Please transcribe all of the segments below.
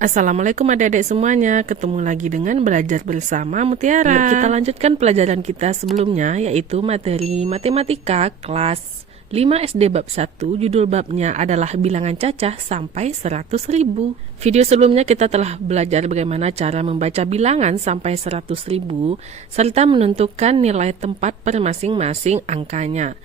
Assalamualaikum adik-adik semuanya, ketemu lagi dengan Belajar Bersama Mutiara. Yuk kita lanjutkan pelajaran kita sebelumnya, yaitu materi matematika kelas 5 SD bab 1, judul babnya adalah bilangan cacah sampai 100.000. Video sebelumnya kita telah belajar bagaimana cara membaca bilangan sampai 100.000, serta menentukan nilai tempat per masing-masing angkanya.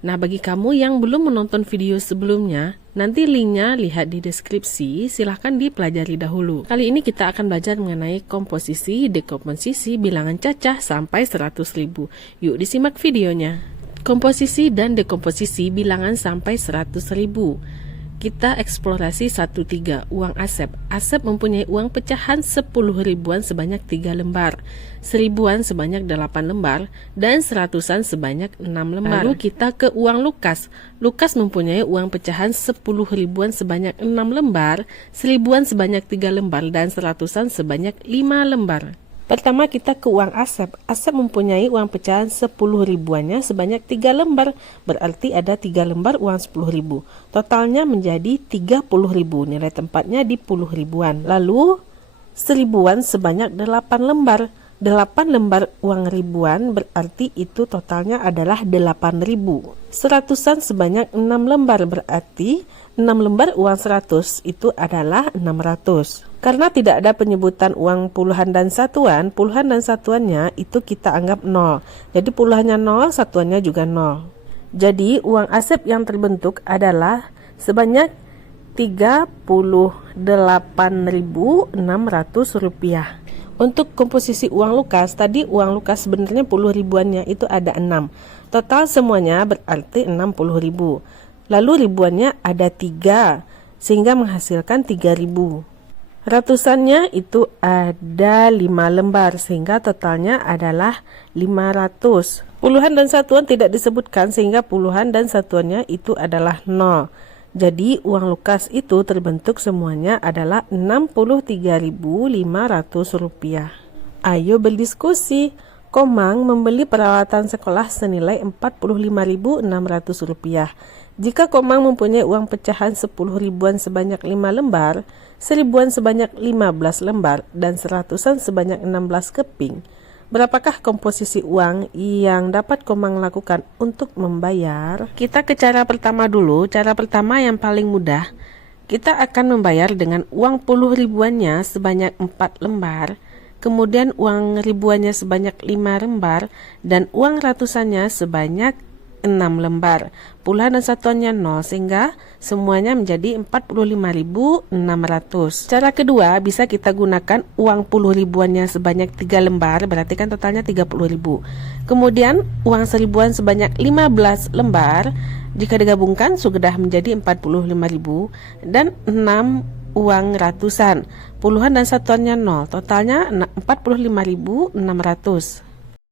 Nah, bagi kamu yang belum menonton video sebelumnya, nanti linknya lihat di deskripsi, silahkan dipelajari dahulu. Kali ini kita akan belajar mengenai komposisi, dekomposisi bilangan cacah sampai 100.000. Yuk disimak videonya. Komposisi dan dekomposisi bilangan sampai 100.000. Kita eksplorasi 1-3, uang Asep. Asep mempunyai uang pecahan 10 ribuan sebanyak 3 lembar, 1000-an sebanyak 8 lembar, dan 100-an sebanyak 6 lembar. Lalu kita ke uang Lukas. Lukas mempunyai uang pecahan 10 ribuan sebanyak 6 lembar, 1000-an sebanyak 3 lembar, dan 100-an sebanyak 5 lembar. Pertama kita ke uang Asep. Asep mempunyai uang pecahan 10 ribuannya sebanyak 3 lembar. Berarti ada 3 lembar uang 10 ribu. Totalnya menjadi 30 ribu. Nilai tempatnya di puluh ribuan. Lalu 1000-an sebanyak 8 lembar. 8 lembar uang ribuan berarti itu totalnya adalah 8.000. 100-an sebanyak 6 lembar berarti 6 lembar uang 100 itu adalah 600. Karena tidak ada penyebutan uang puluhan dan satuan satuannya itu kita anggap 0. Jadi puluhannya 0, satuannya juga 0. Jadi uang Asep yang terbentuk adalah sebanyak 38.600 rupiah. Untuk komposisi uang Lukas, tadi uang Lukas sebenarnya 10 ribuannya itu ada 6. Total semuanya berarti 60 ribu. Lalu ribuannya ada 3, sehingga menghasilkan 3.000. Ratusannya itu ada 5 lembar, sehingga totalnya adalah 500. Puluhan dan satuan tidak disebutkan, sehingga puluhan dan satuannya itu adalah 0. Jadi uang Lukas itu terbentuk semuanya adalah 63.500 rupiah. Ayo berdiskusi. Komang membeli peralatan sekolah senilai 45.600 rupiah. Jika Komang mempunyai uang pecahan 10 ribuan sebanyak 5 lembar, 1000-an sebanyak 15 lembar, dan 100-an sebanyak 16 keping, berapakah komposisi uang yang dapat Komang lakukan untuk membayar? Kita ke cara pertama dulu. Cara pertama yang paling mudah. Kita akan membayar dengan uang puluh ribuannya sebanyak 4 lembar, kemudian uang ribuannya sebanyak 5 lembar, dan uang ratusannya sebanyak 6 lembar. Puluhan dan satuannya 0, sehingga semuanya menjadi 45.600. Cara kedua, bisa kita gunakan uang puluh ribuannya sebanyak 3 lembar, berarti kan totalnya 30.000. Kemudian uang seribuan sebanyak 15 lembar, jika digabungkan sudah menjadi 45.000, dan 6 uang ratusan. Puluhan dan satuannya 0, totalnya 45.600.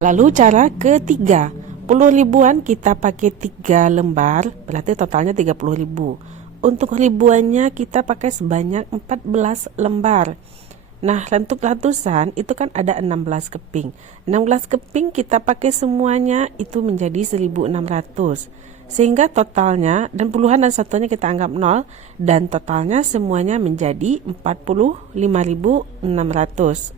Lalu cara ketiga, 10 ribuan kita pakai 3 lembar, berarti totalnya 30.000. Untuk ribuannya kita pakai sebanyak 14 lembar. Nah, untuk ratusan itu kan ada 16 keping. 16 keping kita pakai semuanya itu menjadi 1.600. Sehingga totalnya, dan puluhan dan satuannya kita anggap 0, dan totalnya semuanya menjadi 45.600.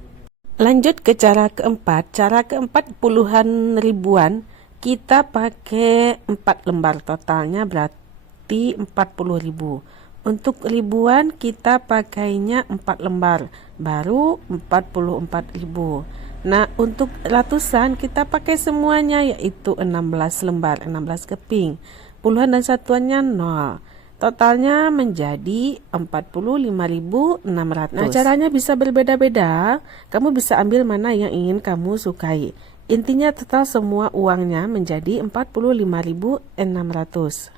Lanjut ke cara keempat. Cara keempat, puluhan ribuan kita pakai 4 lembar, totalnya berarti 40.000. Untuk ribuan kita pakainya 4 lembar, baru 44.000. Nah, untuk ratusan kita pakai semuanya, yaitu 16 lembar, 16 keping. Puluhan dan satuannya 0. Totalnya menjadi 45.600. Nah, caranya bisa berbeda-beda. Kamu bisa ambil mana yang ingin kamu sukai. Intinya total semua uangnya menjadi 45.600.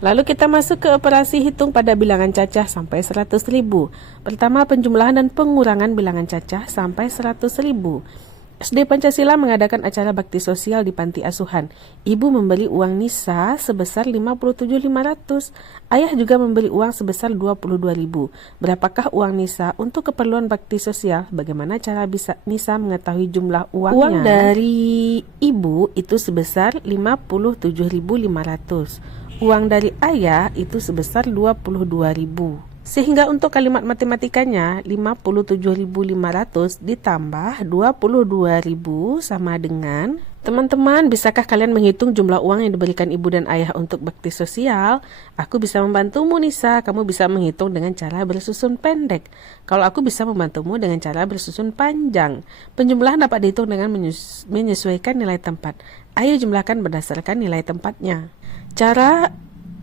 Lalu kita masuk ke operasi hitung pada bilangan cacah sampai 100.000. Pertama, penjumlahan dan pengurangan bilangan cacah sampai 100.000. SD Pancasila mengadakan acara bakti sosial di panti asuhan. Ibu memberi uang Nisa sebesar 57.500. Ayah juga memberi uang sebesar 22.000. Berapakah uang Nisa untuk keperluan bakti sosial? Bagaimana cara bisa Nisa mengetahui jumlah uangnya? Uang dari ibu itu sebesar 57.500. Uang dari ayah itu sebesar 22.000. Sehingga untuk kalimat matematikanya 57.500 ditambah 22.000 sama dengan, teman-teman, bisakah kalian menghitung jumlah uang yang diberikan ibu dan ayah untuk bakti sosial? Aku bisa membantumu, Nisa. Kamu bisa menghitung dengan cara bersusun pendek. Kalau aku bisa membantumu dengan cara bersusun panjang. Penjumlahan dapat dihitung dengan menyesuaikan nilai tempat. Ayo jumlahkan berdasarkan nilai tempatnya. Cara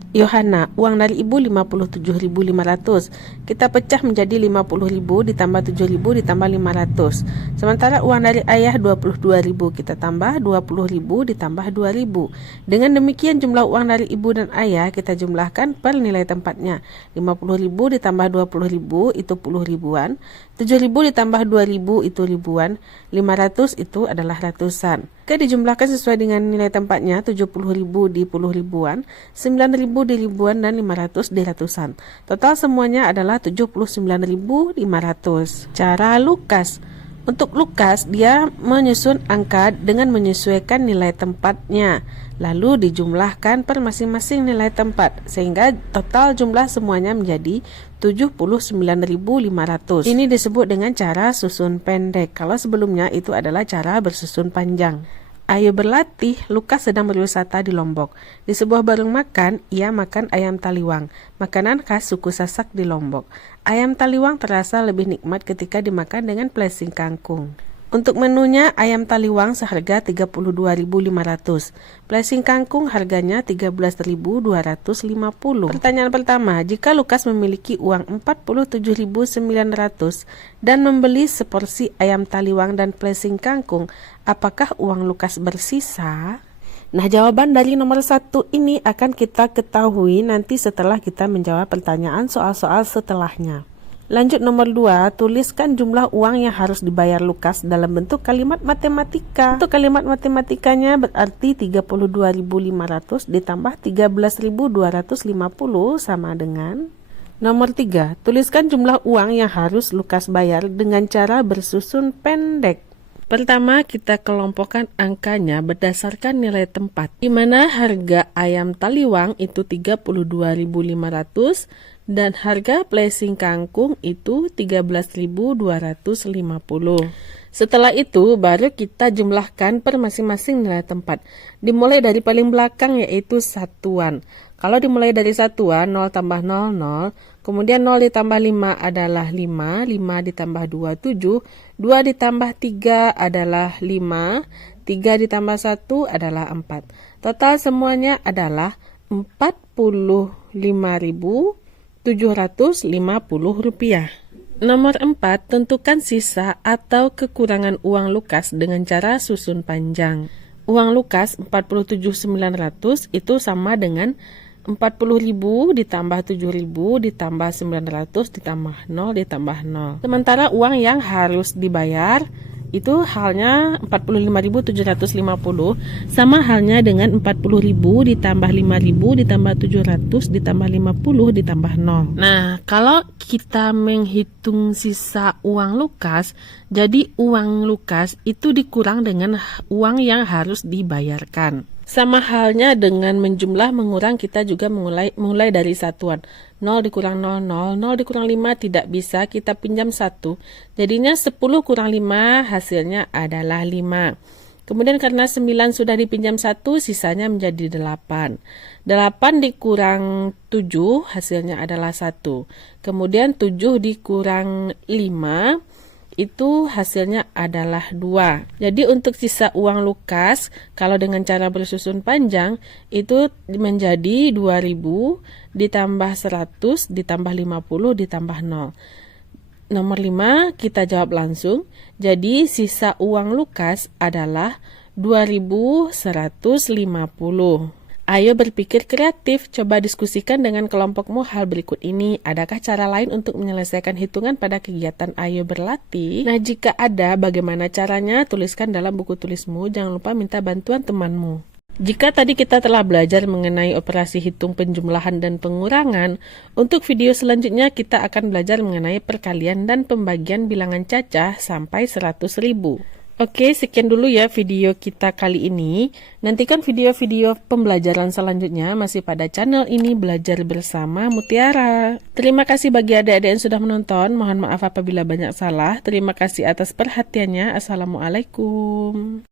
Yohana, uang dari ibu 57.500. Kita pecah menjadi 50.000 ditambah 7.000 ditambah 500. Sementara uang dari ayah 22.000. Kita tambah 20.000 ditambah 2.000. Dengan demikian jumlah uang dari ibu dan ayah kita jumlahkan per nilai tempatnya. 50.000 ditambah 20.000 itu puluh ribuan. 7.000 ditambah 2.000 itu ribuan. 500 itu adalah ratusan. Jika dijumlahkan sesuai dengan nilai tempatnya, 70.000 di puluh ribuan, 9.000 di ribuan, dan 500 di ratusan. Total semuanya adalah 79.500. Cara Lukas. Untuk Lukas, dia menyusun angka dengan menyesuaikan nilai tempatnya, lalu dijumlahkan per masing-masing nilai tempat, sehingga total jumlah semuanya menjadi 79.500. Ini disebut dengan cara susun pendek. Kalau sebelumnya itu adalah cara bersusun panjang. Ayo berlatih. Lukas sedang berwisata di Lombok. Di sebuah warung makan, ia makan ayam taliwang, makanan khas suku Sasak di Lombok. Ayam taliwang terasa lebih nikmat ketika dimakan dengan plesing kangkung. Untuk menunya, ayam taliwang seharga 32.500. Plesing kangkung harganya 13.250. Pertanyaan pertama, jika Lukas memiliki uang 47.900 dan membeli seporsi ayam taliwang dan plesing kangkung, apakah uang Lukas bersisa? Nah, jawaban dari nomor 1 ini akan kita ketahui nanti setelah kita menjawab pertanyaan soal-soal setelahnya. Lanjut nomor 2, tuliskan jumlah uang yang harus dibayar Lukas dalam bentuk kalimat matematika. Untuk kalimat matematikanya berarti 32.500 ditambah 13.250 sama dengan. Nomor 3, tuliskan jumlah uang yang harus Lukas bayar dengan cara bersusun pendek. Pertama, kita kelompokkan angkanya berdasarkan nilai tempat, di mana harga ayam taliwang itu 32.500 dan harga plesing kangkung itu 13.250. Setelah itu baru kita jumlahkan per masing-masing nilai tempat. Dimulai dari paling belakang yaitu satuan. Kalau dimulai dari satuan, 0 tambah 0, 0. Kemudian 0 ditambah 5 adalah 5. 5 ditambah 2, 7. 2 ditambah 3 adalah 5. 3 ditambah 1 adalah 4. Total semuanya adalah 45.750 rupiah. Nomor 4, tentukan sisa atau kekurangan uang Lukas dengan cara susun panjang. Uang Lukas 47.900 itu sama dengan 40.000 ditambah 7.000 ditambah 900 ditambah 0 ditambah 0. Sementara uang yang harus dibayar itu halnya 45.750, sama halnya dengan 40.000 ditambah 5.000 ditambah 700 ditambah 50 ditambah 0. Nah, kalau kita menghitung sisa uang Lukas, jadi uang Lukas itu dikurang dengan uang yang harus dibayarkan. Sama halnya dengan menjumlah mengurang, kita juga mulai dari satuan. 0 dikurang 0, 0, 0 dikurang 5 tidak bisa, kita pinjam 1. Jadinya 10 kurang 5 hasilnya adalah 5. Kemudian karena 9 sudah dipinjam 1, sisanya menjadi 8. 8 dikurang 7 hasilnya adalah 1. Kemudian 7 dikurang 5 itu hasilnya adalah 2. Jadi untuk sisa uang Lukas, kalau dengan cara bersusun panjang, itu menjadi 2.000 ditambah 100 ditambah 50 ditambah 0. Nomor 5 kita jawab langsung. Jadi sisa uang Lukas adalah 2.150. Ayo berpikir kreatif, coba diskusikan dengan kelompokmu hal berikut ini. Adakah cara lain untuk menyelesaikan hitungan pada kegiatan Ayo Berlatih? Nah, jika ada, bagaimana caranya? Tuliskan dalam buku tulismu, jangan lupa minta bantuan temanmu. Jika tadi kita telah belajar mengenai operasi hitung penjumlahan dan pengurangan, untuk video selanjutnya kita akan belajar mengenai perkalian dan pembagian bilangan cacah sampai 100.000. Oke, sekian dulu ya video kita kali ini. Nantikan video-video pembelajaran selanjutnya masih pada channel ini, Belajar Bersama Mutiara. Terima kasih bagi adik-adik yang sudah menonton. Mohon maaf apabila banyak salah. Terima kasih atas perhatiannya. Assalamualaikum.